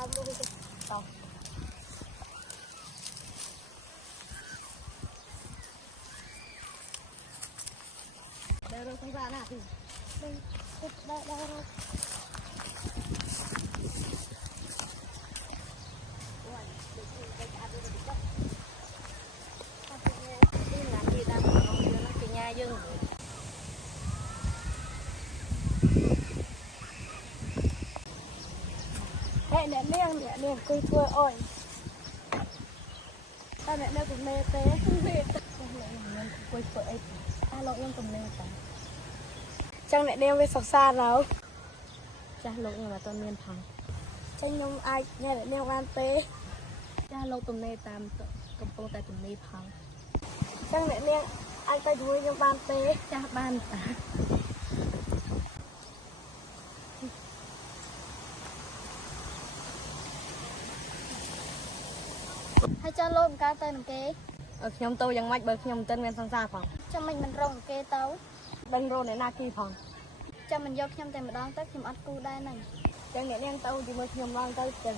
តាមមួយទៅតោះដើររកសំសាណាទីនេះគិតដើររកយើងហេអ្នកនាងអង្គុយធ្វើអុយតែអ្នកនៅទំនេរទេវាខ្ញុំអង្គុយធ្វើអីតែលោកខ្ញុំទំនេរតាចឹងអ្នកនាងវាសិក្សាដល់ចាស់លោកខ្ញុំអត់មានផងចឹងខ្ញុំអាចញ៉ាំអ្នកនាងបានទេចាស់លោកទំនេរតាមកំពុងតែទំនេរផងចឹងអ្នកនាងអាចទៅជាមួយខ្ញុំបានទេចាស់បានតាហើយចាស់លោកបង្កើតទៅនឹងគេខ្ញុំទៅយ៉ាងម៉េចបើខ្ញុំមិនទាន់មានសង្សារផងចាំមិនរងគេទៅដឹងរងអ្នកណាគីផងចាំមិនយកខ្ញុំតែម្ដងទៅខ្ញុំអត់គូដែរហ្នឹងចឹងអ្នកនាងទៅជាមួយខ្ញុំឡើងទៅចឹង